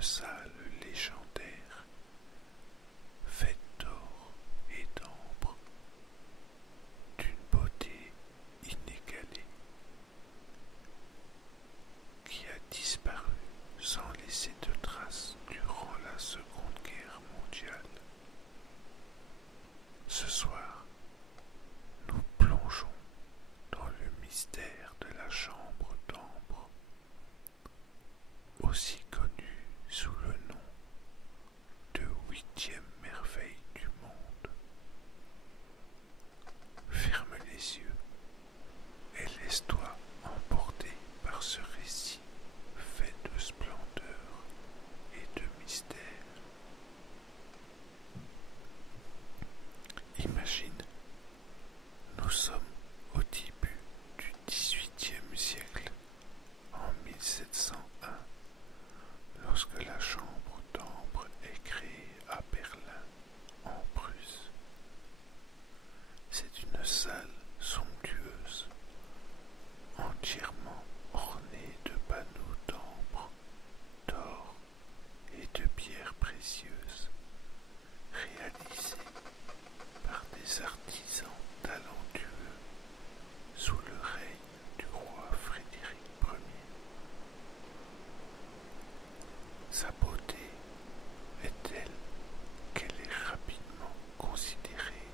une salle légendaire, faite d'or et d'ambre, d'une beauté inégalée, qui a disparu sans laisser de traces durant la Seconde Guerre mondiale. Ce soir, nous plongeons dans le mystère de la chambre d'ambre, aussi connue sous le nom de 8e merveille du monde. Ferme les yeux et laisse-toi emporter par ce récit fait de splendeur et de mystère. Imagine, nous sommes au début du XVIIIe siècle, en 1701, lorsque la chambre d'ambre est créée à Berlin, en Prusse. C'est une salle somptueuse, entièrement ornée de panneaux d'ambre, d'or et de pierres précieuses, réalisés par des artisans talentueux sous le règne du roi Frédéric Ier. Sa beauté est telle qu'elle est rapidement considérée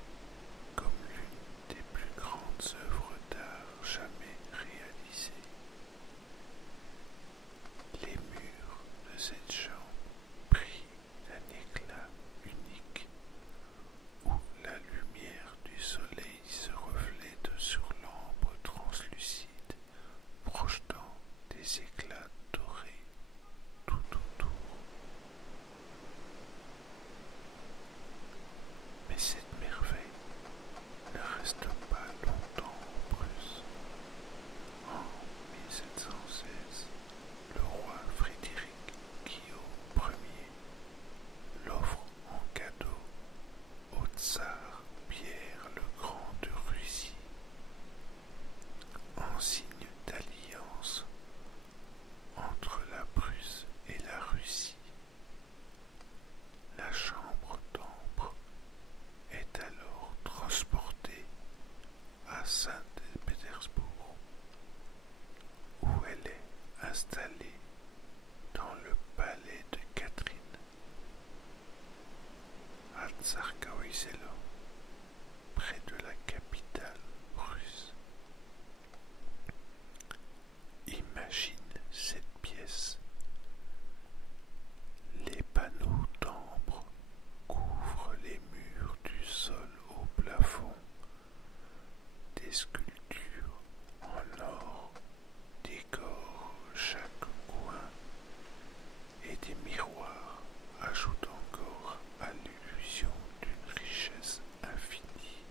comme l'une des plus grandes œuvres d'art jamais réalisées. Les murs de cette chambre brillent d'un éclat unique, où la lumière du soleil se reflète sur l'ambre translucide, projetant des éclats dorés tout autour. Mais cette merveille ne reste pas longtemps en Prusse. En 1716, le roi Frédéric Guillaume Ier l'offre en cadeau au tsar Pierre le Grand de Russie, en signe d'alliance entre la Prusse et la Russie. La chambre d'ambre est alors transportée à Saint-Pétersbourg, où elle est installée dans le palais de Catherine, à Tsarskoïe Selo, près de la capitale russe. Imagine cette pièce. Les panneaux d'ambre couvrent les murs du sol au plafond, des sculptures en or décorent chaque coin et des miroirs ajoutent encore à l'illusion d'une richesse infinie.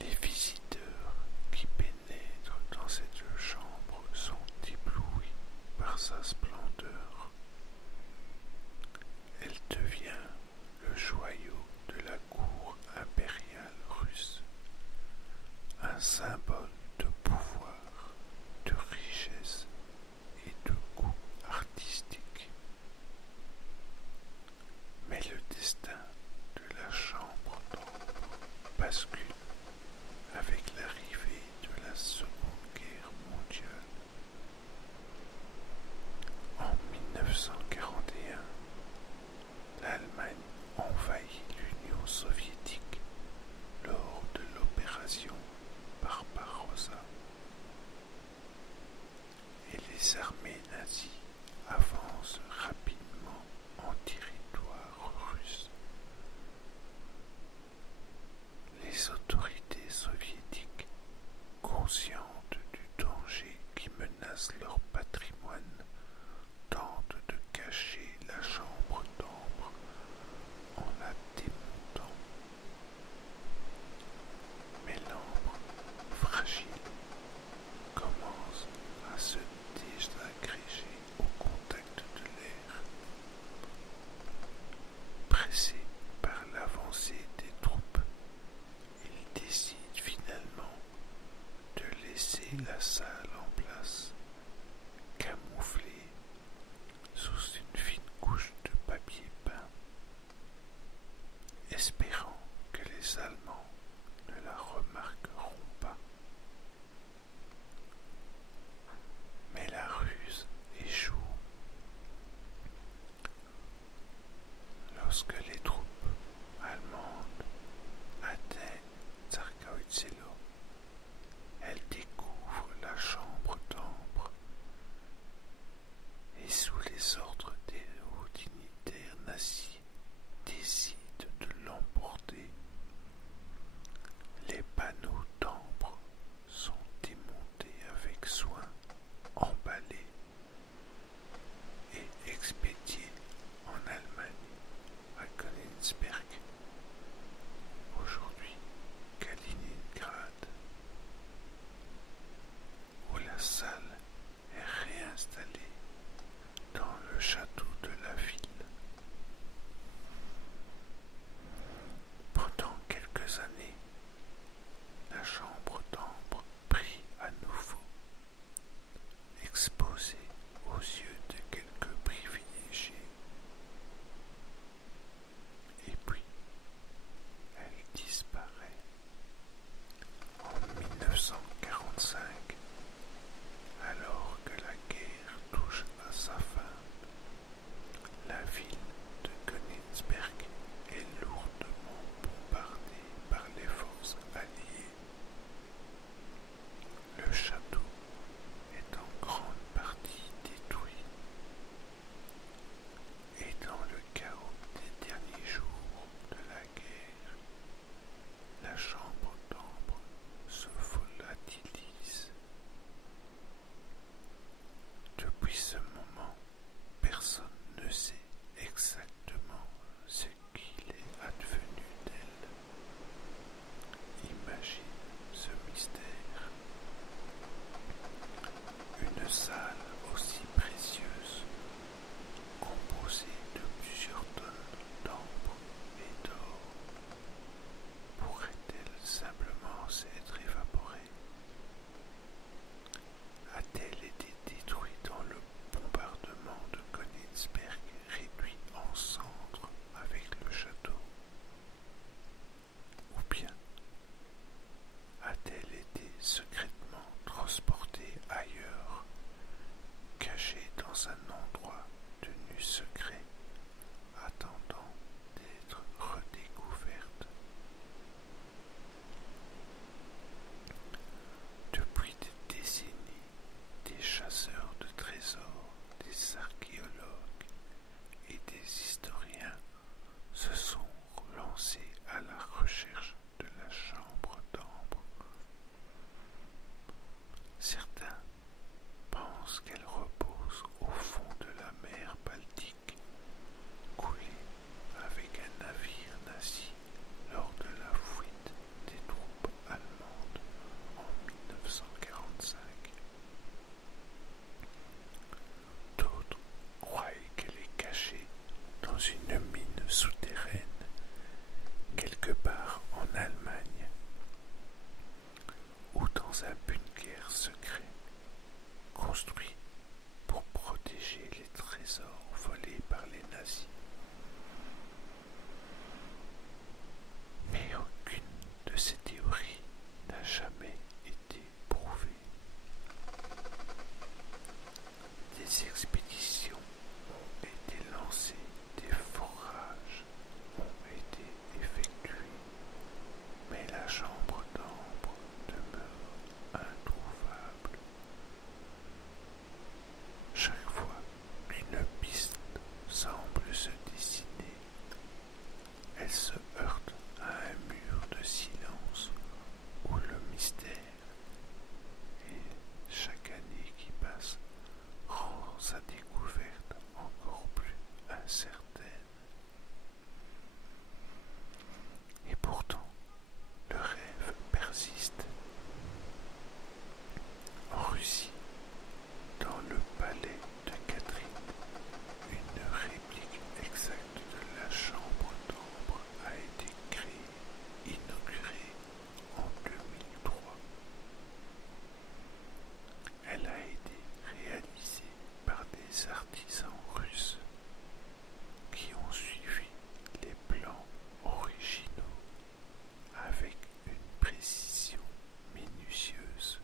Les visiteurs qui pénètrent dans cette chambre sont éblouis par sa splendeur. Elle devient le joyau de la cour impériale russe, un symbole de pouvoir, de richesse et de goût artistique. Mais le destin de la chambre d'ambre bascule avec l'arrivée de la Seconde Guerre mondiale. En 1941, l'Allemagne envahit l'Union soviétique lors de l'opération Barbarossa, et les armées nazies avancent rapidement en territoire russe. Les autorités soviétiques, conscientes du danger qui menace leur patrimoine, tentent de cacher la chambre d'ambre en la démontant. Mais l'ambre, fragile, commence à se désagréger au contact de l'air. Pressé par l'avancée des troupes, il décide finalement de laisser la salle en place, camouflée une salle aussi précieuse, composée de plusieurs tonnes d'ambre et d'or, pourrait-elle simplement s'être évaporée? A-t-elle été détruite dans le bombardement de Königsberg, réduit en cendres avec le château? Ou bien a-t-elle été secrètement transportée ailleurs, cachée dans un endroit tenu secret, attendant d'être redécouverte? Depuis des décennies, des chasseurs de trésors, des archéologues et des historiens se sont lancés à la recherche de la chambre d'ambre. Certains pensent qu'elle repose au fond de la mer Baltique, coulée avec un navire nazi lors de la fuite des troupes allemandes en 1945. D'autres croient qu'elle est cachée dans une mine souterraine, quelque part en Allemagne, ou dans un bunker secret construit pour protéger les trésors volés par les nazis. Mais aucune de ces théories n'a jamais été prouvée. Des expéditions ont été lancées, des forages ont été effectués, mais la chambre d'ambre demeure introuvable. Chaque fois qu'une piste semble se dessiner, elle se heurte à un mur de silence où le mystère, et chaque année qui passe, rend sa découverte encore plus incertaine. Et pourtant, le rêve persiste. En Russie, dans le palais de Catherine, une réplique exacte de la chambre d'ambre a été créée, inaugurée en 2003. Elle a été réalisée par des artisans russes qui ont suivi les plans originaux avec une précision minutieuse.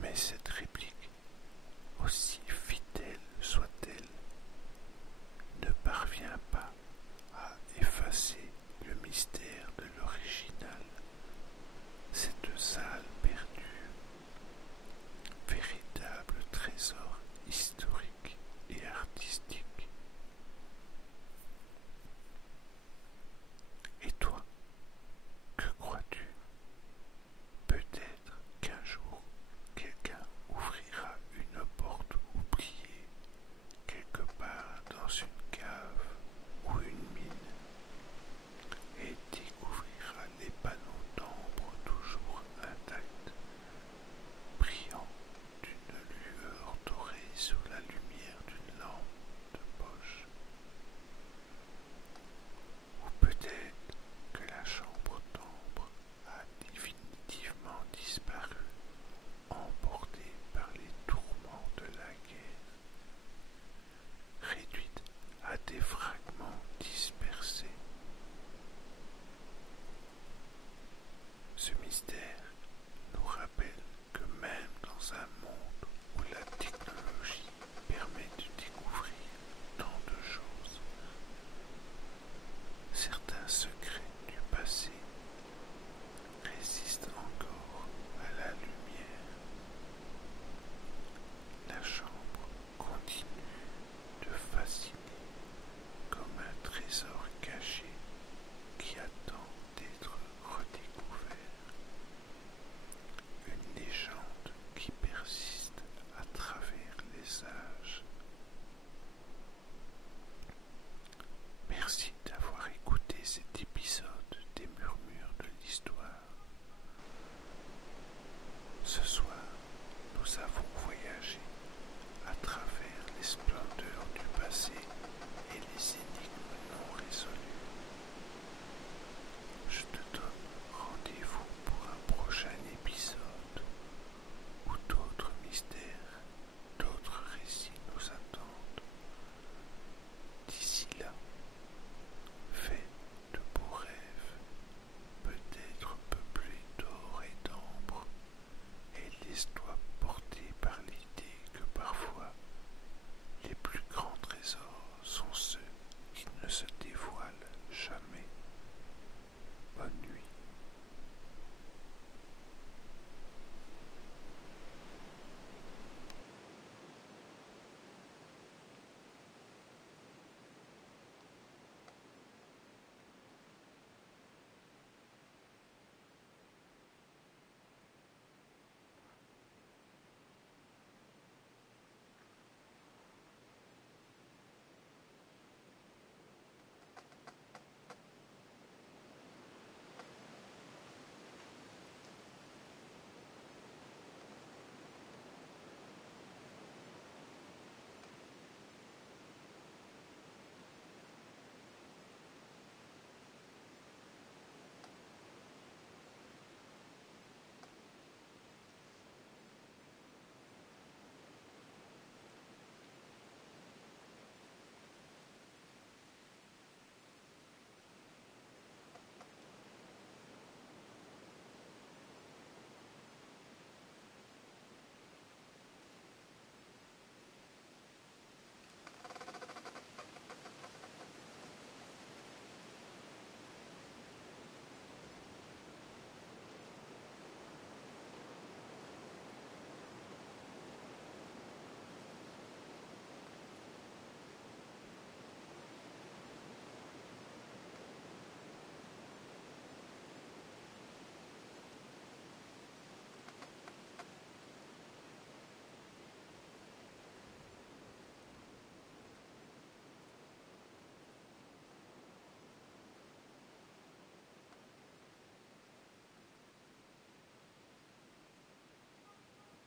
Mais cette réplique, aussi fidèle soit-elle, ne parvient pas à effacer le mystère de l'original, cette salle perdue, véritable trésor historique et artistique. Et toi, que crois-tu? Peut-être qu'un jour, quelqu'un ouvrira une porte oubliée, quelque part dans une cave ou une mine, et découvrira les panneaux d'ambre toujours intacts, brillant d'une lueur dorée sous la lumière d'une lampe de poche. Ou peut-être que la chambre d'ambre a définitivement disparu, emportée par les tourments de la guerre, réduite à des fragments dispersés. Ce mystère nous rappelle que même dans un monde où la technologie permet de découvrir tant de choses, certains secrets du passé résistent encore à la lumière. La chambre continue de fasciner comme un trésor caché qui attend d'être redécouvert. Une légende qui persiste à travers les âges. Merci d'avoir écouté cet épisode des Murmures de l'Histoire. Ce soir, avons voyagé à travers les splendeurs du passé et les énigmes non résolues.